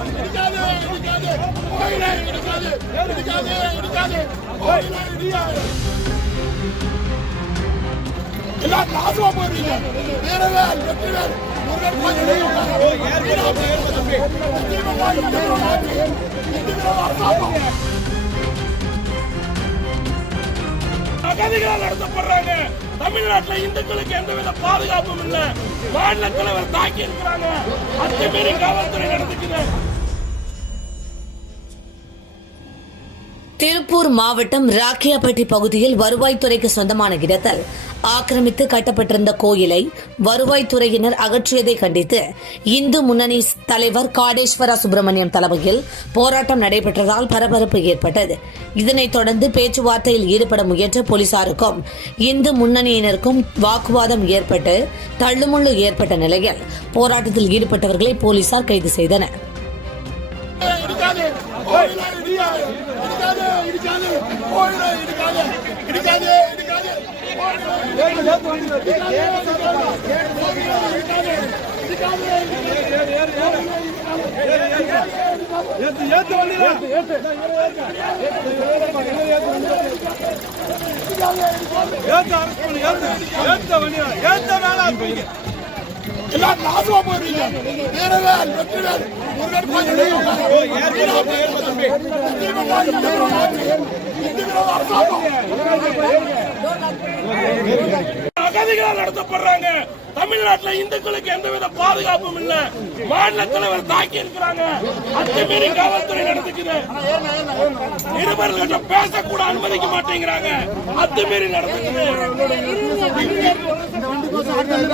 இடிக்காதே நாசமா போறீங்க வீரவேல் வெற்றிவேல் முருகன் அகதிகளால் நடத்தப்படுறாங்க. தமிழ்நாட்டுல இந்துக்களுக்கு எந்தவித பாதுகாப்பும் இல்லை. மாநில தலைவர் தாக்கி இருக்கிறாங்க அத்துமீறி காவல்துறை நடந்துக்குது திருப்பூர் மாவட்டம் ராக்கியாப்பட்டி பகுதியில் வருவாய்த்துறைக்கு சொந்தமான இடத்தில் ஆக்கிரமித்து கட்டப்பட்டிருந்த கோயிலை வருவாய்த்துறையினர் அகற்றியதை கண்டித்து இந்து முன்னணி தலைவர் காடேஸ்வரா சுப்பிரமணியம் தலைமையில் போராட்டம் நடைபெற்றதால் பரபரப்பு ஏற்பட்டது. இதனைத் தொடர்ந்து பேச்சுவார்த்தையில் ஈடுபட முயன்ற போலீசாருக்கும் இந்து முன்னணியினருக்கும் வாக்குவாதம் ஏற்பட்டு தள்ளுமுள்ளு ஏற்பட்ட நிலையில் போராட்டத்தில் ஈடுபட்டவர்களை போலீசார் கைது செய்தனர். இடிக்காதே கோயிலை இடிக்காதே இடிக்காதே இடிக்காதே கோயிலை இடிக்காதே இடிக்காதே இடிக்காதே எல்லாம் நாசமா போயிருக்கீங்க வீரவேல் வெற்றிவேல் முருகன் அகதிகளால் நடத்தப்படுறாங்க. தமிழ்நாட்டுல இந்துக்களுக்கு எந்தவித பாதுகாப்பும் இல்ல. மாநில தலைவர் தாக்கி இருக்கிறாங்க. அத்துமீறி காவல்துறை நடந்துக்குது இருவர்கள் பேசக்கூட அனுமதிக்க மாட்டேங்கிறாங்க. அத்துமீறி நடந்துக்குது